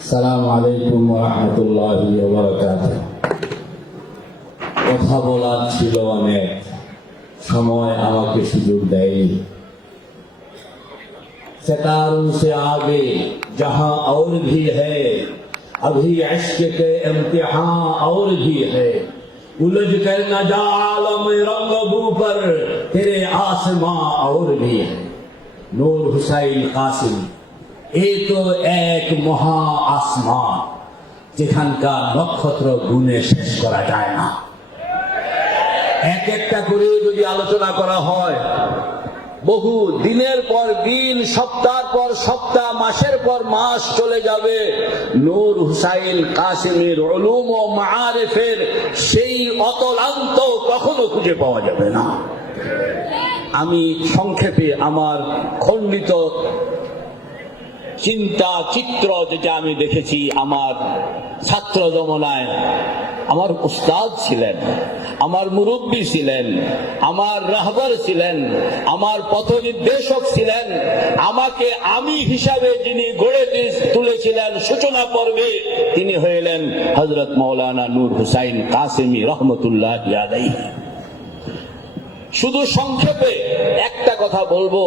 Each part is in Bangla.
আসসালামু আলাইকুম ওয়া রাহমাতুল্লাহি ওয়া বারাকাতুহু। কথা বলার ছিল অনেক, সময় আমাকে সুযোগ দেয়নি। सितारों से आगे जहां और भी है, अभी इश्क के इम्तिहान और भी है। उलझ कर न जा आलम रंगबू पर, तेरे आसमां और भी है। नूर हुसैन कासिम, এই তো এক মহা আসমান যেখানকার নক্ষত্র গুণে শেষ করা যায় না। এক একটা করে যদি আলোচনা করা হয়, বহু দিনের পর দিন, সপ্তাহ পর সপ্তাহ, মাসের পর মাস চলে যাবে। নূর হুসাইন কাসেমের উলুম ও মাআরিফের সেই অতলান্ত কখনো খুঁজে পাওয়া যাবে না। আমি সংক্ষেপে আমার খণ্ডিত চিন্তা চিত্র যেটা আমি দেখেছি, আমার ছাত্র জমানায় আমার উস্তাদ ছিলেন, আমার মুরব্বী ছিলেন, আমার রাহবার ছিলেন, আমার পথনির্দেশক ছিলেন। আমাকে আমি হিসাবে যিনি গড়ে তুলেছিলেন সূচনা পর্বে, তিনি হইলেন হযরত মাওলানা নূর হুসাইন কাসেমি রহমতুল্লাহি আলাইহি। শুধু সংক্ষেপে একটা কথা বলবো,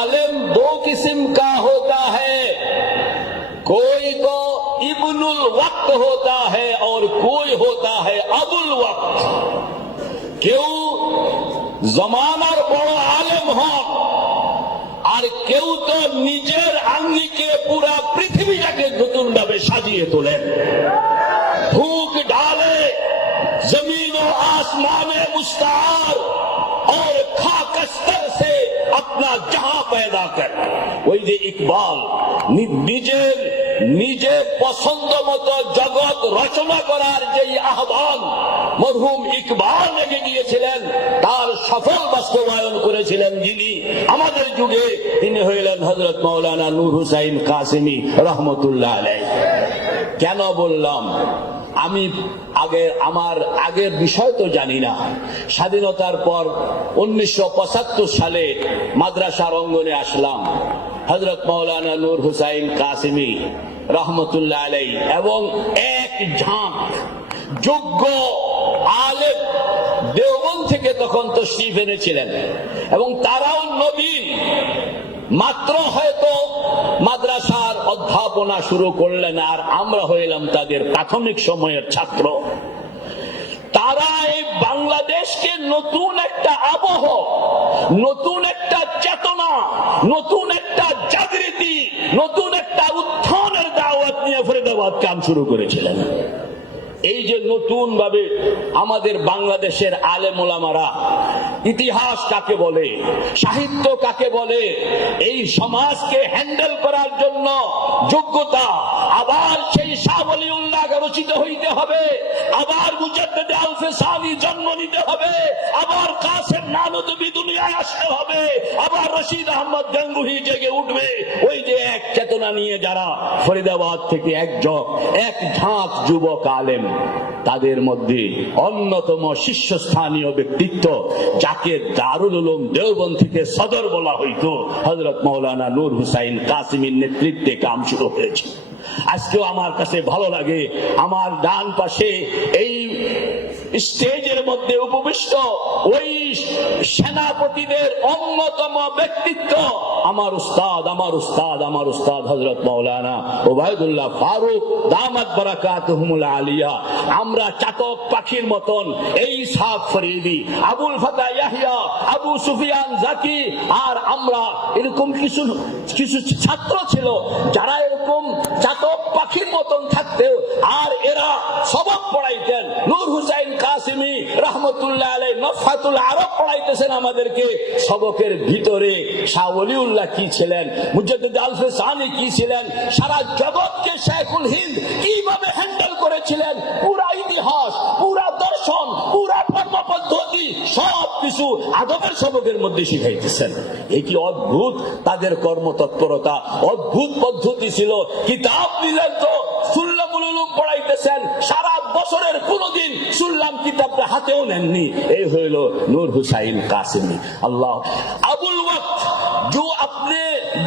आलिम दो किस्म का होता है, कोई तो इब्नुल वक्त होता है और कोई होता है अबुल वक्त। কেউ জমানার বড় আলেম হন, আর কেউ তো নিজের আঙ্গিকে পুরা পৃথিবীটাকে নতুন ভাবে সাজিয়ে তোলেন। फूक डाले जमीन और आसमान मुस्तार और खाकस्तर से अपना जहां पैदा कर। ওই যে ইকবাল নিজের পছন্দ মতো জগৎ রচনা করার যে আহ্বান মরহুম ইকবাল লেগে গিয়েছিলেন, তার সফল বাস্তবায়ন করেছিলেন যিনি আমাদের যুগে, তিনি হইলেন হযরত মাওলানা নূর হুসাইন কাসেমি রহমতুল্লাহ আলাইহি। কেন বললাম? আমি আমার আগের বিষয় তো জানি না। স্বাধীনতার পর 1975 সালে মাদ্রাসার অঙ্গনে আসলাম। হযরত মাওলানা নূর হুসাইন কাসেমি রহমতুল্লাহ আলাইহি এবং এক ঝাঁক যোগ্য আলেম দেওবন্দ থেকে তখন তশরিফ এনেছিলেন, এবং তারাও নবীন, মাত্র হয়তো মাদ্রাসার অধ্যাপনা শুরু করলেন, আর আমরা হইলাম তাদের প্রাথমিক সময়ের ছাত্র। তারা এই বাংলাদেশকে নতুন একটা আবহ, নতুন একটা চেতনা, নতুন একটা জাগৃতি, নতুন একটা উত্থানের দাওয়াত নিয়ে ফরিদাবাদ কাম শুরু করেছিলেন। এই যে নতুন ভাবে আমাদের বাংলাদেশের আলেম ওলামারা ইতিহাস কাকে বলে, সাহিত্য কাকে বলে, এই সমাজকে হ্যান্ডেল করার জন্য যোগ্যতা আবার সেই শাহ ওলিউল্লাহ রচিত হইতে হবে, আবার মুজাদ্দিদ আল-ফিসানি জন্ম নিতে হবে, আবার কাসেম নানুতুবি দুনিয়ায় আসতে হবে, আবার রশিদ আহমদ গঙ্গুহি জেগে উঠবে। ওই যে এক চেতনা নিয়ে যারা ফরিদাবাদ থেকে এক ঝাঁক যুবক আলেম, তাদের মধ্যে অন্যতম শীর্ষস্থানীয় ব্যক্তিত্ব, যাকে দারুল উলুম দেওবন্দ থেকে সদর বলা হইতো, হযরত মাওলানা নূর হুসাইন কাসেমির নেতৃত্বে কাম শুরু হয়েছে। আজকেও আমার কাছে ভালো লাগে, আমার ডান পাশে এই স্টেজের মধ্যে উপবিষ্ট ওই সেনাপতিদের অন্যতম ব্যক্তিত্ব আমার উস্তাদ হযরত মাওলানা ওবায়দুল্লাহ ফারুক দামাত বারাকাতুহুমুল আলিয়া। আমরা চাতক পাখির মতন এই ইসহাক ফরিদি, আবুল ফাতা ইয়াহইয়া, আবু সুফিয়ান জাকি, আর আমরা এরকম কিছু ছাত্র ছিল যারা এরকম চাতক পাখির মতন থাকতেও, আর এরা সবক পড়াইতেন। নূর হুসাইন কাসেমি রহমতুল্লাহ আলাইহি নফহাতুল আরব পড়াইতেছেন আমাদেরকে। সবকের ভিতরে শাহ ওলিউল্লাহ কি ছিলেন, মুজাদ্দিদ আল-ফিসানি কি ছিলেন, সারা জগৎকে শাইখুল হিন্দ কিভাবে হ্যান্ডেল করেছিলেন, পুরা ইতিহাস, পুরা দর্শন, পুরা কর্ম পদ্ধতি সবকিছু আদবের সবকের মধ্যে শিখাইতেছেন। এই কি অদ্ভুত তাদের কর্মতৎপরতা, অদ্ভুত পদ্ধতি ছিল। কিতাব নিলেন তো সুল্লামুল উলুম পড়াইতেছেন, সারা বছরের কোনদিন সুল্লাম কিতাবটা হাতেও নেননি। এই হইল নূর হুসাইন কাসেমি। আল্লাহ अबुल वक्त जो अपने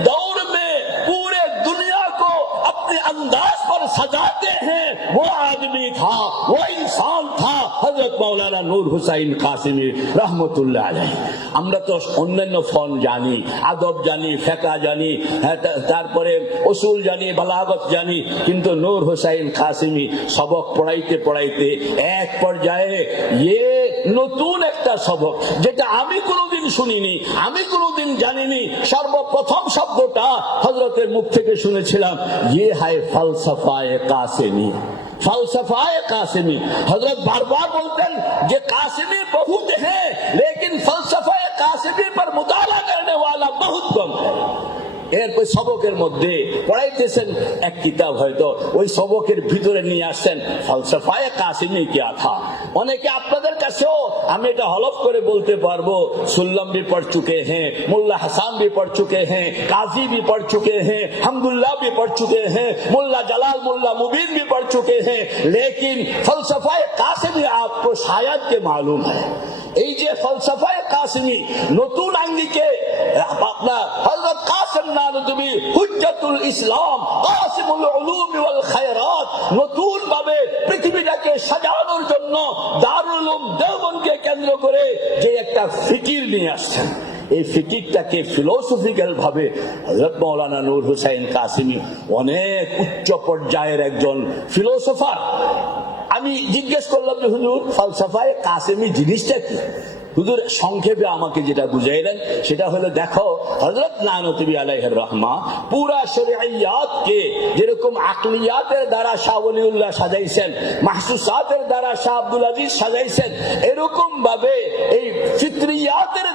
दौर में पूरे दुनिया को अपने अपने अंदाज पर सजाते हैं वो आदमी था, वो इंसान था हजरत मौलाना नूर हुसैन कासिमी रहमतुल्लाह अलैहि। আমরা তো অন্যান্য ফন জানি, আদব জানি, ফিকহ জানি, তারপরে উসুল জানি, বালাগত জানি, কিন্তু নূর হুসাইন কাসিমি সবক পড়াইতে পড়াইতে এক পর্যায়ে নতুন একটা সবক, যেটা আমি কোনোদিন শুনিনি, আমি কোনোদিন জানিনি, সর্বপ্রথম শব্দটা হযরতের মুখ থেকে শুনেছিলাম, ये है ফলসফায়ে কাসিমি। फलसफाए कासिमी हजरत बार बार बोलते हैं कि कासिमी बहुत है, लेकिन फलसफाए कासिमी पर मुताला करने वाला बहुत कम है। এরপর সবকের মধ্যে পড়াইতেছেন এক কিতাব, হয়তো ওই সবকের ভিতরে নিয়ে আসছেন ফলসফায়ে কাসিমি কি থা। অনেকে আপনাদের কাছেও আমি এটা হলফ করে বলতে পারবো, সুল্লাম भी पढ़ चुके हैं, मुल्ला हसन भी पढ़ चुके हैं, काजी भी पढ़ चुके हैं, हमदुल्लाह भी पढ़ चुके हैं, मुल्ला जलाल मुल्ला मुबीन भी पढ़ चुके हैं, लेकिन फलसफाए कासिमी आपको शायद के मालूम है। এই যে ফলসফায়ে কাসিমি নতুন আঙ্গিকে আপনার হযরত কাসিম নানুতুবি হুজ্জাতুল ইসলাম কাসিমুল উলুম ওয়াল খায়রাত নতুন ভাবে পৃথিবীটাকে সাজানোর জন্য দারুল উলুম দেওবন্দকে কেন্দ্র করে যে একটা ফিকির নিয়ে আসছেন, এই ফিকিরটাকে ফিলোসফিক্যাল ভাবে হযরত মাওলানা নূর হুসাইন কাসিমি অনেক উচ্চ পর্যায়ের একজন ফিলোসফার। আমি জিজ্ঞেস করলাম যে হুজুর ফলসফায়ে কাসিমি জিনিসটা কি? হুজুর সংক্ষেপে আমাকে যেটা বুঝাইলেন সেটা হলো, দেখো হযরত নানুতুবি আলাইহির রহমা পুরা শরীয়ত কে যেরকম আকলিয়াতের দ্বারা শাহ ওলিউল্লাহ সাজাইছেন, মাহসুসাতের দ্বারা শাহ আব্দুল আজিজ সাজাইছেন, এরকম ভাবে এই ফিতরিয়াতের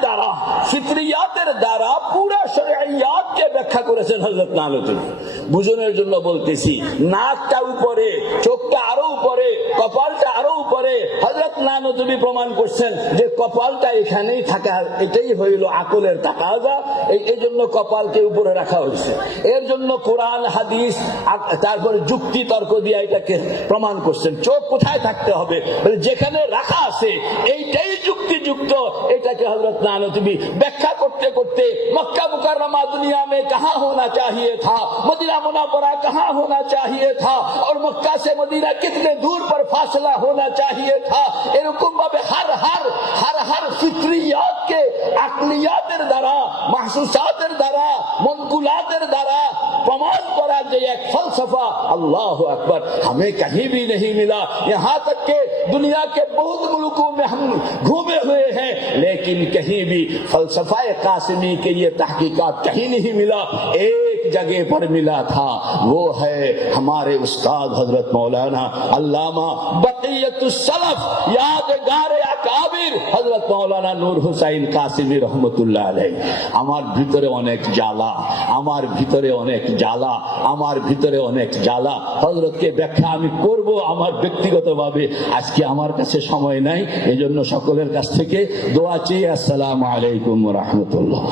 দ্বারা পুরা শরীয়ত কে ব্যাখ্যা করেছেন হযরত নানুতুবি। বুঝানোর জন্য বলতেছি, নাকটা উপরে, চোখটা আরো উপরে, কপালটা আরো উপরে। হযরত নানুতুবি প্রমাণ করছেন যে কপালটা এখানেই থাকা, এটাই হইল আকলের তাকাজা, এই জন্য কপালকে উপরে রাখা হয়েছে। এর জন্য কোরআন হাদিস তারপরে যুক্তি তর্ক দিয়ে এটাকে প্রমাণ করছেন। চোখ কোথায় থাকতে হবে, যেখানে রাখা আছে এইটাই যুক্তিযুক্ত। এটাকে হযরত নানুতুবি ব্যাখ্যা করতে করতে মক্কা মুকাররমা दुनिया में कहां होना चाहिए था, मदीना मुनव्वरा कहां होना चाहिए था, और मक्का से मदीना कितने दूर पर फासला होना चाहिए था, এরকম ভাবে हर फिक्रियात के अकलियातेर द्वारा, महसूसातेर द्वारा, मनकुलातेर द्वारा प्रमाण करा जो एक फलसफा, अल्लाह अकबर, हमें कहीं भी नहीं मिला। यहाँ तक के दुनिया के बहुत मुल्कों में हम घूमे हुए हैं, लेकिन कहीं भी फलसफाए कासिमी के ये तहकीकात कहीं नहीं मिला। एक जगह पर मिला था, वो है हमारे उस्ताद हजरत मौलाना अल्लामा बक़ियतुस सलफ यादगार अकाबिर हजरत मौलाना नूर हुसैन कासिमी रहमतुल्लाह अलैहि। আমার ভিতরে অনেক জ্বালা, আমার ভিতরে অনেক জ্বালা, আমার ভিতরে অনেক জ্বালা। হযরতকে ব্যাখ্যা আমি করব আমার ব্যক্তিগতভাবে, আজকে আমার কাছে সময় নাই, এজন্য সকলের কাছ থেকে দোয়া চেয়ে আসসালামু আলাইকুম ওয়া রাহমাতুল্লাহ।